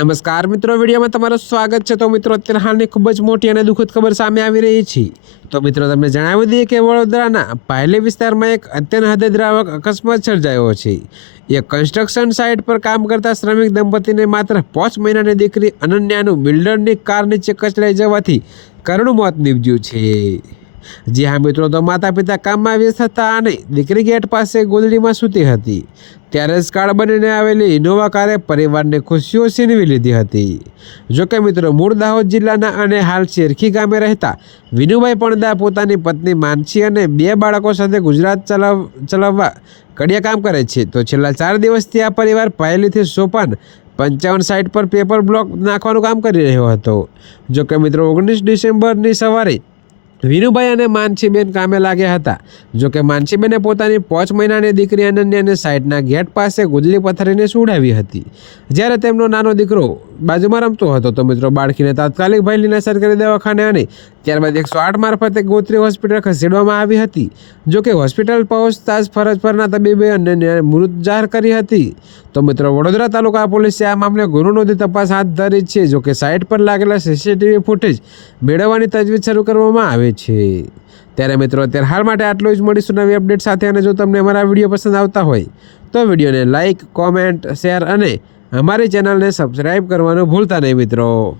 નમસ્કાર મિત્રો, વિડીયોમાં તમારું સ્વાગત છે। તો મિત્રો, અત્યારે હાલની ખૂબ જ મોટી અને દુઃખદ ખબર સામે આવી રહી છે। તો મિત્રો, તમને જણાવી દઈએ કે વડોદરાના પાયલી વિસ્તારમાં એક અત્યંત હૃદયદ્રાવક અકસ્માત સર્જાયો છે। એક કન્સ્ટ્રક્શન સાઇટ પર કામ કરતા શ્રમિક દંપતીને માત્ર 5 મહિનાની દીકરી અનન્યાનું બિલ્ડરની કાર નીચે કચડાઈ જવાથી કરુણ મોત નીપજ્યું છે। જી હા મિત્રો, તો માતા પિતા કામમાં વ્યસ્ત હતા અને દીકરી ગેટ પાસે ગોદડીમાં સૂતી હતી ત્યારે જ કાળ બનીને આવેલી ઇનોવા કારે પરિવારને ખુશીઓ છીનવી લીધી હતી। જોકે મિત્રો, મૂળ દાહોદ જિલ્લાના અને હાલ શેરખી ગામે રહેતા વિનુભાઈ પણદા પોતાની પત્ની માનસી અને 2 બાળકો સાથે ગુજરાત ચલાવવા કડિયા કામ કરે છે। તો છેલ્લા 4 દિવસથી આ પરિવાર પાયલીથી સોપાન 55 સાઇટ પર પેપર બ્લોક નાખવાનું કામ કરી રહ્યો હતો। જોકે મિત્રો, 19 ડિસેમ્બરની સવારે વિનુભાઈ અને માનસીબેન કામે લાગ્યા હતા। જોકે માનસીબેને પોતાની 5 મહિનાની દીકરી અનન્યાને સાઇટના ગેટ પાસે ગુજલી પથારીને સુવડાવી હતી જ્યારે તેમનો નાનો દીકરો બાજુમાં રમતો હતો। તો મિત્રો, બાળકીને તાત્કાલિક ભૈલીના સરકારી દવાખાને અને ત્યારબાદ 108 મારફતે ગોત્રી હોસ્પિટલ ખસેડવામાં આવી હતી। જોકે હોસ્પિટલ પહોંચતા જ ફરજ પરના તબીબે અનન્યાને મૃત જાહેર કરી હતી। તો મિત્રો, વડોદરા તાલુકા પોલીસે આ મામલે ગુનો નોંધી તપાસ હાથ ધરી છે। જોકે સાઇટ પર લાગેલા સીસીટીવી ફૂટેજ મેળવવાની તજવીજ શરૂ કરવામાં આવે છે। ત્યારે મિત્રો, અત્યારે હાલ માટે આટલું જ। મળીશું નવી અપડેટ સાથે। અને જો તમને અમારા વિડીયો પસંદ આવતા હોય તો વિડીયોને લાઇક, કોમેન્ટ, શેર અને અમારી ચેનલને સબસ્ક્રાઈબ કરવાનું ભૂલતા નહીં મિત્રો।